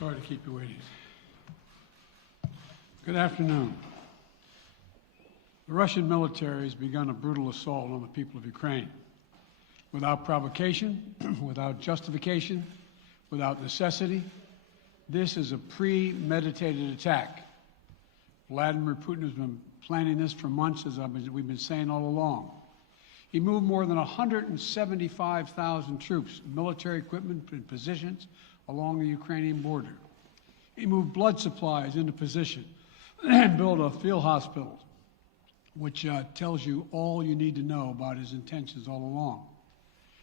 Sorry to keep you waiting. Good afternoon. The Russian military has begun a brutal assault on the people of Ukraine. Without provocation, without justification, without necessity, this is a premeditated attack. Vladimir Putin has been planning this for months, as we've been saying all along. He moved more than 175,000 troops, military equipment, and positions along the Ukrainian border. He moved blood supplies into position and built a field hospital, which tells you all you need to know about his intentions all along.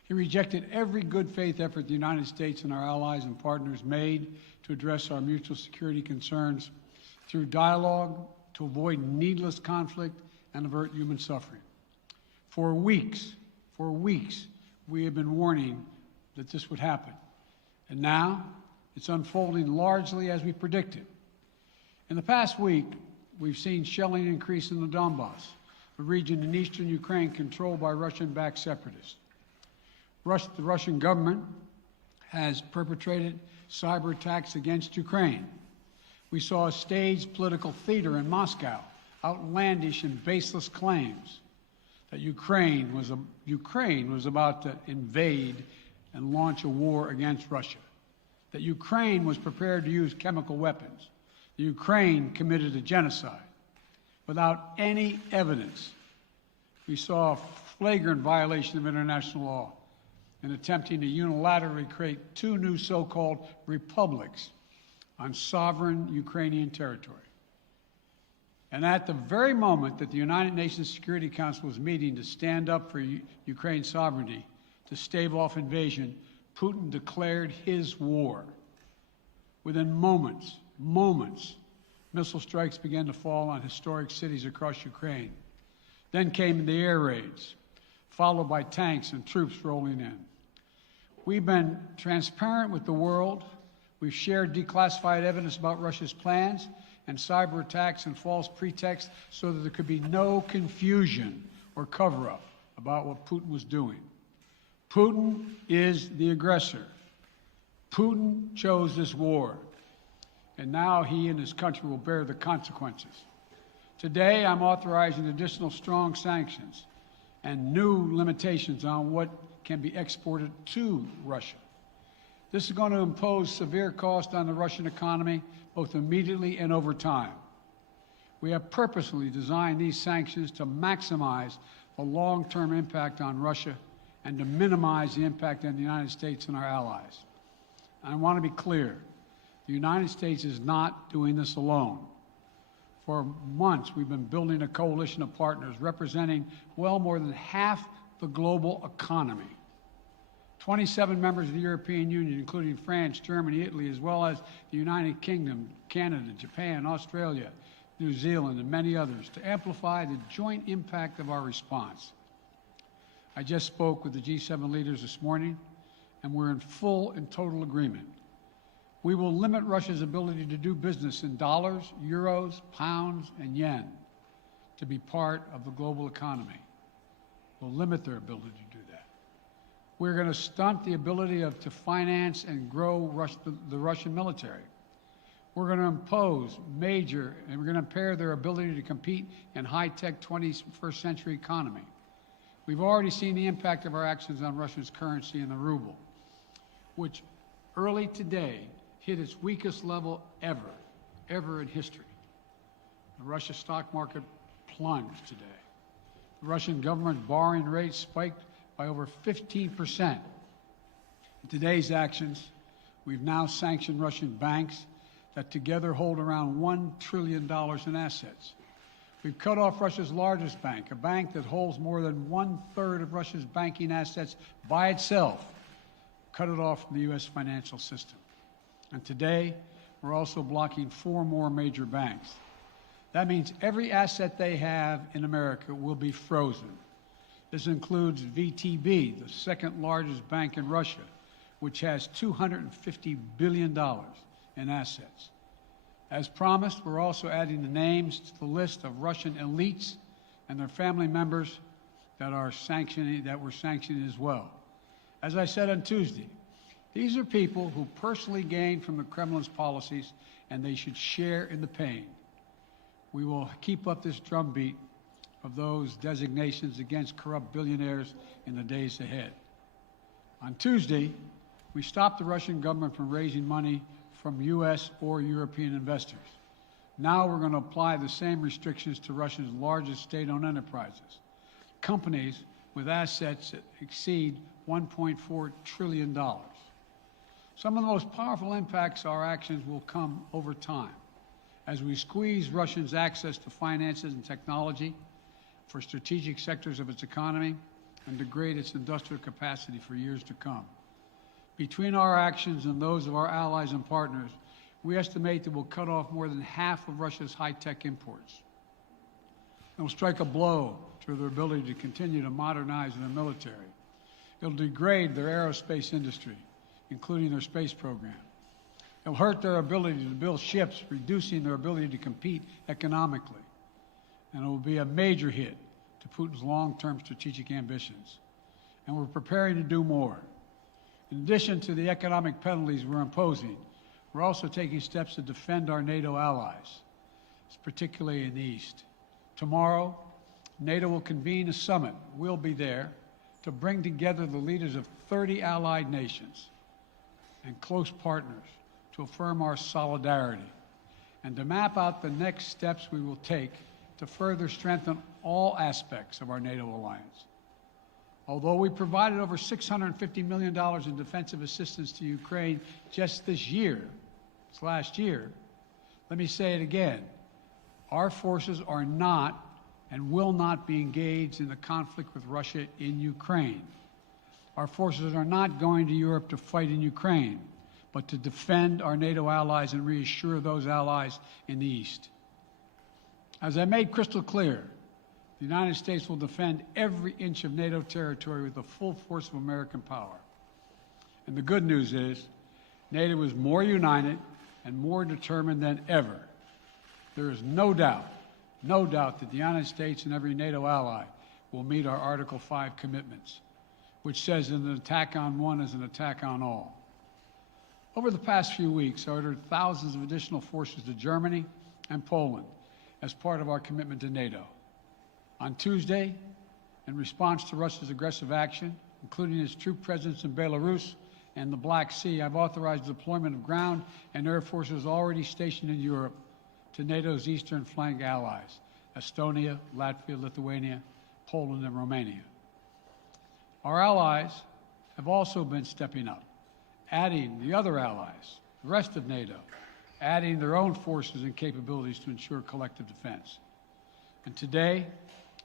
He rejected every good faith effort the United States and our allies and partners made to address our mutual security concerns through dialogue to avoid needless conflict and avert human suffering. For weeks, we have been warning that this would happen. And now it's unfolding largely as we predicted. In the past week, we've seen shelling increase in the Donbass, a region in eastern Ukraine controlled by Russian-backed separatists. The Russian government has perpetrated cyber attacks against Ukraine. We saw a staged political theater in Moscow, outlandish and baseless claims that Ukraine was about to invade and launch a war against Russia, that Ukraine was prepared to use chemical weapons, that Ukraine committed a genocide. Without any evidence, we saw a flagrant violation of international law in attempting to unilaterally create two new so-called republics on sovereign Ukrainian territory. And at the very moment that the United Nations Security Council was meeting to stand up for Ukraine's sovereignty, to stave off invasion, Putin declared his war. Within moments, missile strikes began to fall on historic cities across Ukraine. Then came the air raids, followed by tanks and troops rolling in. We've been transparent with the world. We've shared declassified evidence about Russia's plans and cyber attacks and false pretexts so that there could be no confusion or cover-up about what Putin was doing. Putin is the aggressor. Putin chose this war, and now he and his country will bear the consequences. Today, I'm authorizing additional strong sanctions and new limitations on what can be exported to Russia. This is going to impose severe cost on the Russian economy, both immediately and over time. We have purposely designed these sanctions to maximize the long-term impact on Russia and to minimize the impact on the United States and our allies. And I want to be clear, the United States is not doing this alone. For months, we've been building a coalition of partners representing well more than half the global economy. 27 members of the European Union, including France, Germany, Italy, as well as the United Kingdom, Canada, Japan, Australia, New Zealand, and many others, to amplify the joint impact of our response. I just spoke with the G7 leaders this morning, and we're in full and total agreement. We will limit Russia's ability to do business in dollars, euros, pounds, and yen to be part of the global economy. We'll limit their ability to do that. We're going to stunt the ability to finance and grow the Russian military. We're going to impose and we're going to impair their ability to compete in high-tech 21st century economy. We've already seen the impact of our actions on Russia's currency and the ruble, which early today hit its weakest level ever in history. The Russia stock market plunged today. The Russian government borrowing rate spiked by over 15%. In today's actions, we've now sanctioned Russian banks that together hold around $1 trillion in assets. We've cut off Russia's largest bank, a bank that holds more than 1/3 of Russia's banking assets by itself, cut it off from the U.S. financial system. And today, we're also blocking 4 more major banks. That means every asset they have in America will be frozen. This includes VTB, the second largest bank in Russia, which has $250 billion in assets. As promised, we're also adding the names to the list of Russian elites and their family members that we're sanctioning as well. As I said on Tuesday, These are people who personally gain from the Kremlin's policies, and they should share in the pain. We will keep up this drumbeat of those designations against corrupt billionaires in the days ahead. On Tuesday, we stopped the Russian government from raising money from U.S. or European investors. Now we're going to apply the same restrictions to Russia's largest state-owned enterprises, companies with assets that exceed $1.4 trillion. Some of the most powerful impacts of our actions will come over time as we squeeze Russia's access to finances and technology for strategic sectors of its economy and degrade its industrial capacity for years to come. Between our actions and those of our allies and partners, we estimate that we'll cut off more than half of Russia's high-tech imports. It will strike a blow to their ability to continue to modernize their military. It'll degrade their aerospace industry, including their space program. It'll hurt their ability to build ships, reducing their ability to compete economically. And it will be a major hit to Putin's long-term strategic ambitions. And we're preparing to do more. In addition to the economic penalties we're imposing, we're also taking steps to defend our NATO allies, particularly in the East. Tomorrow, NATO will convene a summit. We'll be there to bring together the leaders of 30 allied nations and close partners to affirm our solidarity and to map out the next steps we will take to further strengthen all aspects of our NATO alliance. Although we provided over $650 million in defensive assistance to Ukraine just this last year, let me say it again. Our forces are not and will not be engaged in the conflict with Russia in Ukraine. Our forces are not going to Europe to fight in Ukraine, but to defend our NATO allies and reassure those allies in the East. As I made crystal clear, the United States will defend every inch of NATO territory with the full force of American power. And the good news is, NATO is more united and more determined than ever. There is no doubt that the United States and every NATO ally will meet our Article 5 commitments, which says that an attack on one is an attack on all. Over the past few weeks, I ordered thousands of additional forces to Germany and Poland as part of our commitment to NATO. On Tuesday, in response to Russia's aggressive action, including its troop presence in Belarus and the Black Sea, I've authorized the deployment of ground and air forces already stationed in Europe to NATO's eastern flank allies, Estonia, Latvia, Lithuania, Poland, and Romania. Our allies have also been stepping up, adding the other allies, the rest of NATO, adding their own forces and capabilities to ensure collective defense. And today,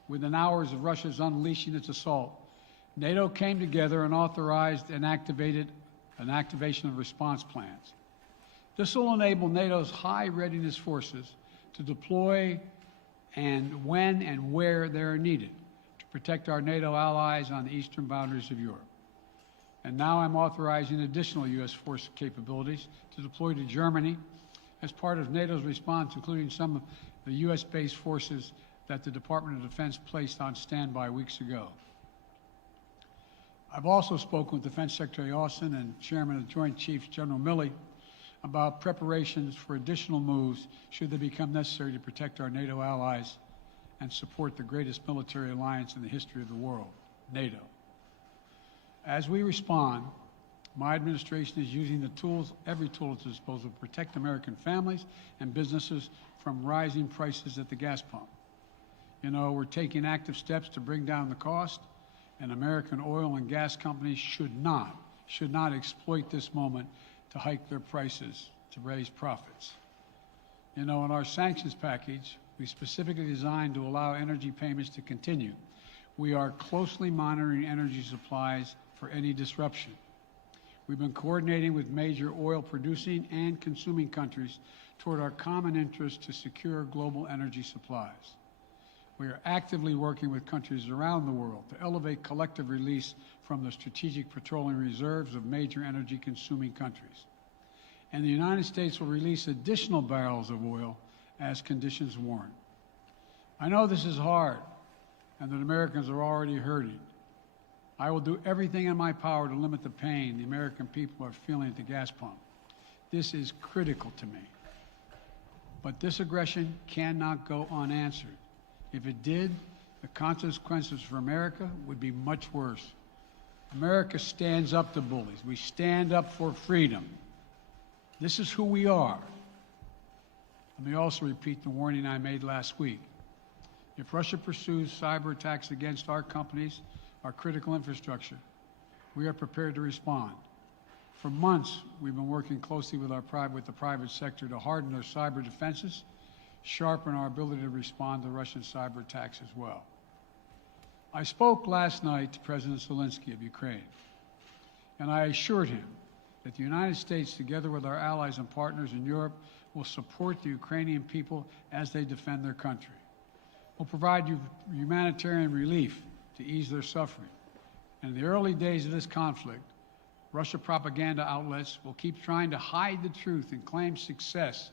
within hours of Russia's unleashing its assault, NATO came together and authorized and activated an activation of response plans. This will enable NATO's high readiness forces to deploy and when and where they are needed to protect our NATO allies on the eastern boundaries of Europe. And now I'm authorizing additional U.S. force capabilities to deploy to Germany as part of NATO's response, including some of the U.S.-based forces that the Department of Defense placed on standby weeks ago. I've also spoken with Defense Secretary Austin and Chairman of the Joint Chiefs, General Milley, about preparations for additional moves should they become necessary to protect our NATO allies and support the greatest military alliance in the history of the world, NATO. As we respond, my administration is using the tools, every tool at its disposal, to protect American families and businesses from rising prices at the gas pump. You know, we're taking active steps to bring down the cost, and American oil and gas companies should not exploit this moment to hike their prices to raise profits. You know, in our sanctions package, we specifically designed to allow energy payments to continue. We are closely monitoring energy supplies for any disruption. We've been coordinating with major oil-producing and consuming countries toward our common interest to secure global energy supplies. We are actively working with countries around the world to elevate collective release from the strategic petroleum reserves of major energy-consuming countries. And the United States will release additional barrels of oil as conditions warrant. I know this is hard and that Americans are already hurting, I will do everything in my power to limit the pain the American people are feeling at the gas pump. This is critical to me. But this aggression cannot go unanswered. If it did, the consequences for America would be much worse. America stands up to bullies. We stand up for freedom. This is who we are. Let me also repeat the warning I made last week. If Russia pursues cyber attacks against our companies, our critical infrastructure, we are prepared to respond. For months, we've been working closely with the private sector to harden our cyber defenses, sharpen our ability to respond to Russian cyber attacks as well. I spoke last night to President Zelensky of Ukraine, and I assured him that the United States, together with our allies and partners in Europe, will support the Ukrainian people as they defend their country. We'll provide humanitarian relief to ease their suffering. And in the early days of this conflict, Russia propaganda outlets will keep trying to hide the truth and claim success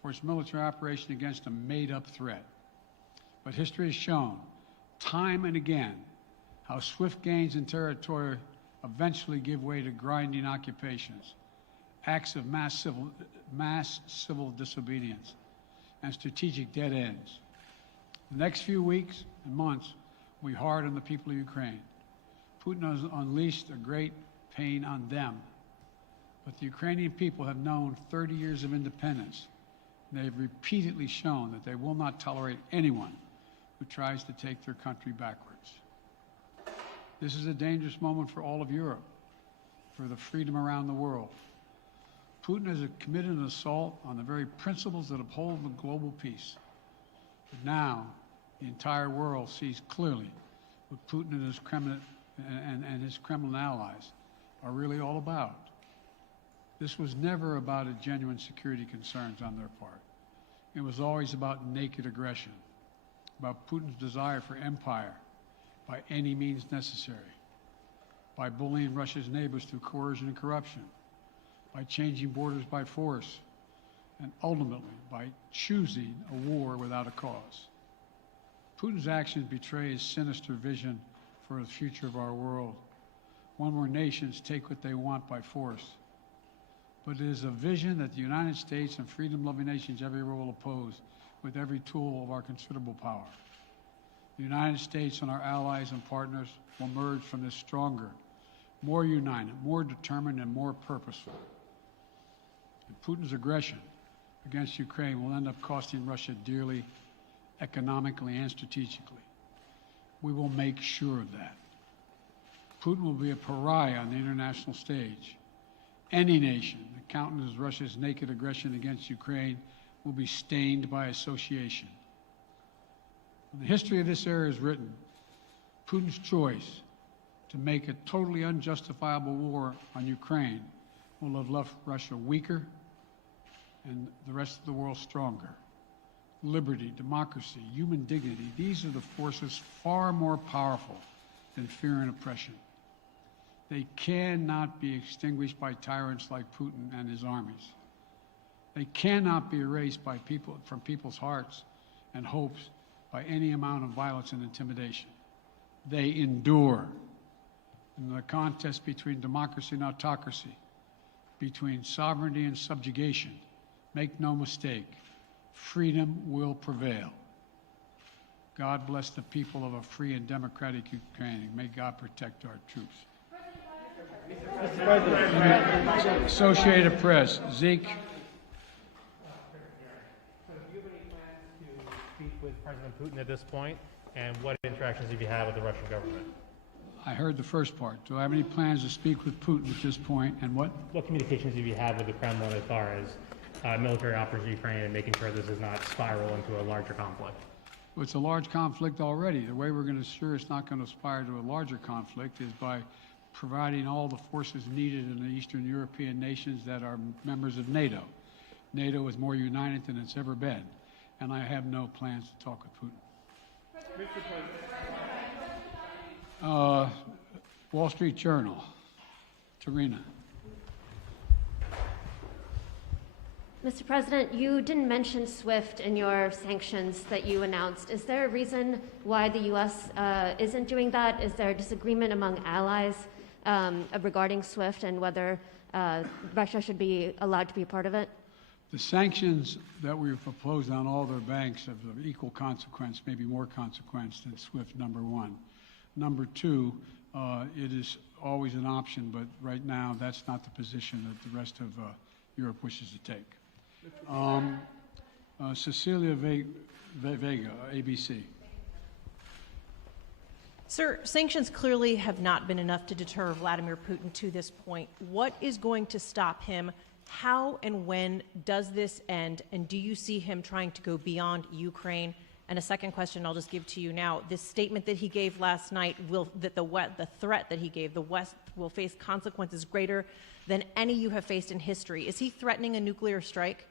for its military operation against a made-up threat. But history has shown, time and again, how swift gains in territory eventually give way to grinding occupations, acts of mass civil disobedience, and strategic dead ends. The next few weeks and months will be hard on the people of Ukraine. Putin has unleashed a great pain on them, but the Ukrainian people have known 30 years of independence. They have repeatedly shown that they will not tolerate anyone who tries to take their country backwards. This is a dangerous moment for all of Europe, for the freedom around the world. Putin has committed an assault on the very principles that uphold the global peace. But now, the entire world sees clearly what Putin and his Kremlin allies are really all about. This was never about a genuine security concerns on their part. It was always about naked aggression, about Putin's desire for empire by any means necessary, by bullying Russia's neighbors through coercion and corruption, by changing borders by force, and ultimately by choosing a war without a cause. Putin's actions betray his sinister vision for the future of our world, one where nations take what they want by force. But it is a vision that the United States and freedom-loving nations everywhere will oppose with every tool of our considerable power. The United States and our allies and partners will emerge from this stronger, more united, more determined, and more purposeful. And Putin's aggression against Ukraine will end up costing Russia dearly, economically and strategically. We will make sure of that. Putin will be a pariah on the international stage. Any nation that countenances Russia's naked aggression against Ukraine will be stained by association. When the history of this era is written, Putin's choice to make a totally unjustifiable war on Ukraine will have left Russia weaker and the rest of the world stronger. Liberty, democracy, human dignity, these are the forces far more powerful than fear and oppression. They cannot be extinguished by tyrants like Putin and his armies. They cannot be erased by from people's hearts and hopes by any amount of violence and intimidation. They endure. In the contest between democracy and autocracy, between sovereignty and subjugation, make no mistake, freedom will prevail. God bless the people of a free and democratic Ukraine. May God protect our troops. Mr. President. Associated Press, Zeke. Do you have any plans to speak with President Putin at this point? And what interactions have you had with the Russian government? I heard the first part. Do I have any plans to speak with Putin at this point, and what? What communications have you had with the Kremlin as far as military operations in Ukraine and making sure this does not spiral into a larger conflict? Well, it's a large conflict already. The way we're going to ensure it's not going to aspire to a larger conflict is by providing all the forces needed in the Eastern European nations that are members of NATO. NATO is more united than it's ever been, and I have no plans to talk with Putin. Mr. President. Wall Street Journal, Tarina. Mr. President, you didn't mention SWIFT in your sanctions that you announced. Is there a reason why the U.S. Isn't doing that? Is there a disagreement among allies regarding SWIFT and whether Russia should be allowed to be a part of it? The sanctions that we've proposed on all their banks have of equal consequence, maybe more consequence than SWIFT, number one. Number two, it is always an option, but right now that's not the position that the rest of Europe wishes to take. Cecilia Vega, ABC. Sir, sanctions clearly have not been enough to deter Vladimir Putin to this point. What is going to stop him? How and when does this end? And do you see him trying to go beyond Ukraine? And a second question I'll just give to you now. This statement that he gave last night, the threat that he gave, the West will face consequences greater than any you have faced in history. Is he threatening a nuclear strike?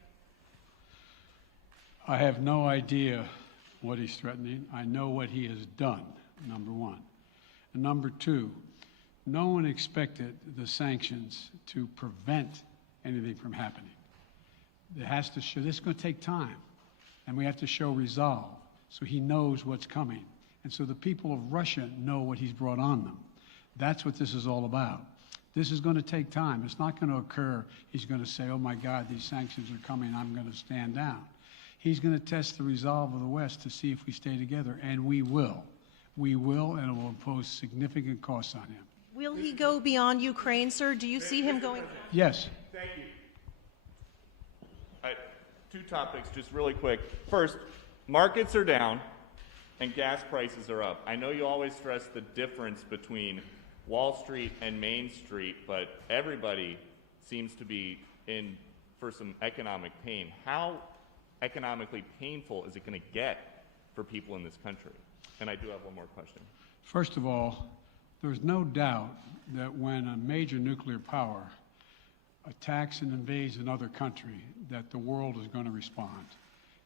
I have no idea what he's threatening. I know what he has done, number one. And number two, no one expected the sanctions to prevent anything from happening. It has to show, this is going to take time, and we have to show resolve so he knows what's coming. And so the people of Russia know what he's brought on them. That's what this is all about. This is going to take time. It's not going to occur. He's going to say, oh my God, these sanctions are coming, I'm going to stand down. He's going to test the resolve of the West to see if we stay together, and we will. We will, and it will impose significant costs on him. Will he go beyond Ukraine, sir? Do you see him going? Yes. Thank you. Two topics, just really quick. First, markets are down and gas prices are up. I know you always stress the difference between Wall Street and Main Street, but everybody seems to be in for some economic pain. How economically painful is it going to get for people in this country? And I do have one more question. First of all, there's no doubt that when a major nuclear power attacks and invades another country, that the world is going to respond,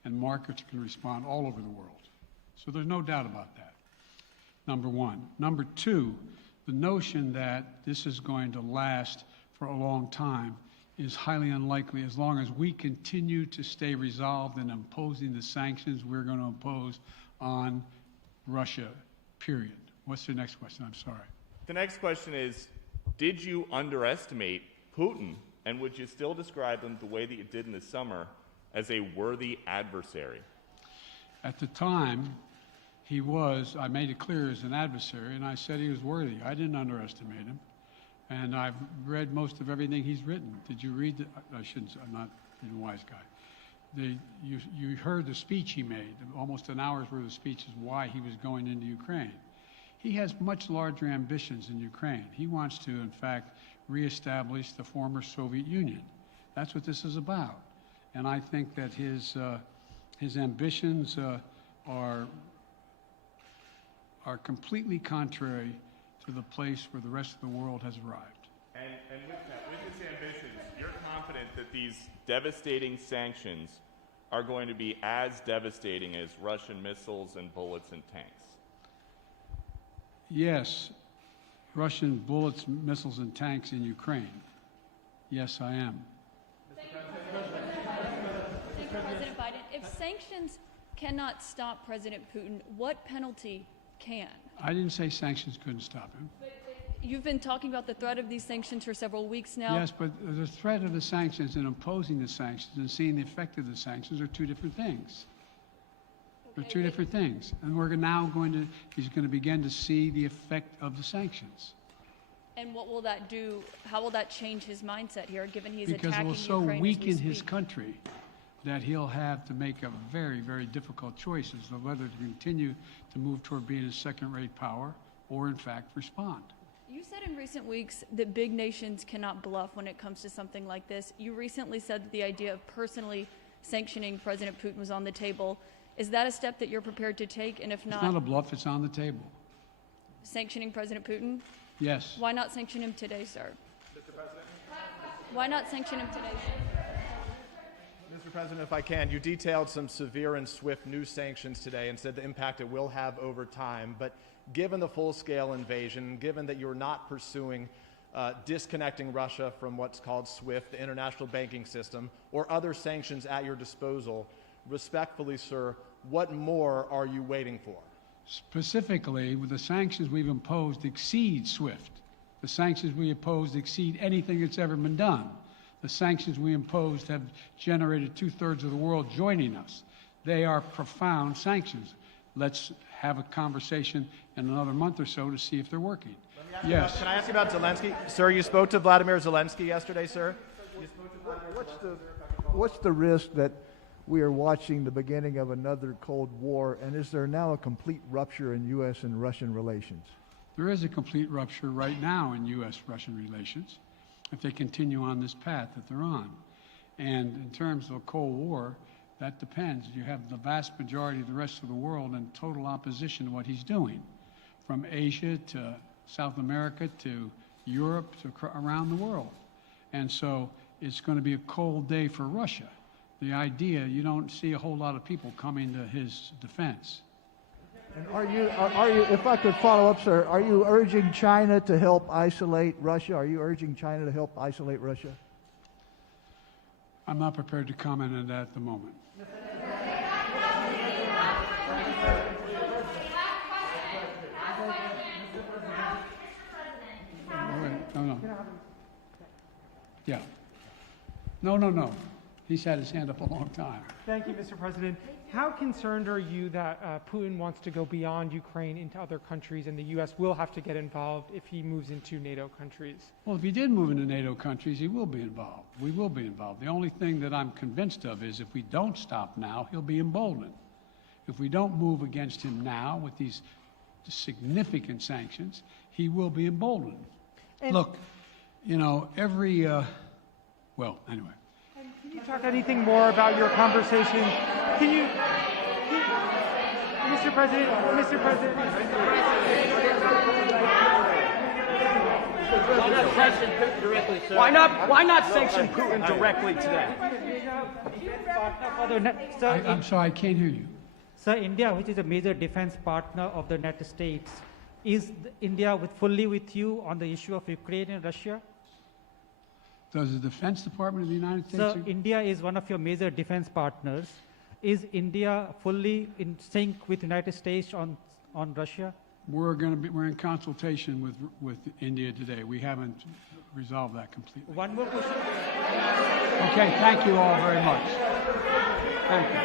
and markets can respond all over the world. So there's no doubt about that, number one. Number two, the notion that this is going to last for a long time is highly unlikely as long as we continue to stay resolved in imposing the sanctions we're going to impose on Russia, period. What's the next question? I'm sorry. The next question is, did you underestimate Putin, and would you still describe him the way that you did in the summer as a worthy adversary? At the time, he was, I made it clear, as an adversary, and I said he was worthy. I didn't underestimate him. And I've read most of everything he's written. Did you read the, I shouldn't, I'm not a wise guy. You heard the speech he made, almost an hour's worth of speeches, why he was going into Ukraine. He has much larger ambitions in Ukraine. He wants to, in fact, reestablish the former Soviet Union. That's what this is about. And I think that his ambitions are completely contrary to the place where the rest of the world has arrived. And with his ambitions, you're confident that these devastating sanctions are going to be as devastating as Russian missiles and bullets and tanks? Yes, Russian bullets, missiles, and tanks in Ukraine. Yes, I am. Thank you, President Biden. If sanctions cannot stop President Putin, what penalty can? I didn't say sanctions couldn't stop him. You've been talking about the threat of these sanctions for several weeks now. Yes, but the threat of the sanctions and imposing the sanctions and seeing the effect of the sanctions are two different things. They're two different things. And we're now he's going to begin to see the effect of the sanctions. And what will that do? How will that change his mindset here, given he's because attacking it will so Ukraine weaken his country that he'll have to make a very, very difficult choice as to whether to continue to move toward being a second-rate power or, in fact, respond. You said in recent weeks that big nations cannot bluff when it comes to something like this. You recently said that the idea of personally sanctioning President Putin was on the table. Is that a step that you're prepared to take? And if not, it's not a bluff, it's on the table. Sanctioning President Putin? Yes. Why not sanction him today, sir? Mr. President? Why not sanction him today, sir? Mr. President, if I can, you detailed some severe and swift new sanctions today and said the impact it will have over time. But given the full-scale invasion, given that you're not pursuing disconnecting Russia from what's called SWIFT, the international banking system, or other sanctions at your disposal. Respectfully, sir, what more are you waiting for? Specifically, with the sanctions we've imposed exceed SWIFT. The sanctions we imposed exceed anything that's ever been done. The sanctions we imposed have generated 2/3 of the world joining us. They are profound sanctions. Let's have a conversation in another month or so to see if they're working. Yes. Can I ask you about Zelensky? Sir, you spoke to Vladimir Zelensky yesterday, sir? What's the risk that we are watching the beginning of another Cold War, and is there now a complete rupture in U.S. and Russian relations? There is a complete rupture right now in U.S.-Russian relations if they continue on this path that they're on. And in terms of a Cold War, that depends. You have the vast majority of the rest of the world in total opposition to what he's doing, from Asia to South America to Europe to around the world. And so it's going to be a cold day for Russia. The idea, you don't see a whole lot of people coming to his defense. And are you, if I could follow up, sir, are you urging China to help isolate Russia? Are you urging China to help isolate Russia? I'm not prepared to comment on that at the moment. No. Yeah. No. He's had his hand up a long time. Thank you, Mr. President. How concerned are you that Putin wants to go beyond Ukraine into other countries, and the U.S. will have to get involved if he moves into NATO countries? Well, if he did move into NATO countries, he will be involved. We will be involved. The only thing that I'm convinced of is if we don't stop now, he'll be emboldened. If we don't move against him now with these significant sanctions, he will be emboldened. Look, you know, well, anyway. Can you talk anything more about your conversation? Mr. President. Why not sanction Putin directly today? I'm sorry, I can't hear you. Sir, India, which is a major defense partner of the United States, is India fully with you on the issue of Ukraine and Russia? Does the Defense Department of the United States... Sir, India is one of your major defense partners. Is India fully in sync with the United States on Russia? We're in consultation with India today. We haven't resolved that completely. One more question. Okay, thank you all very much. Thank you.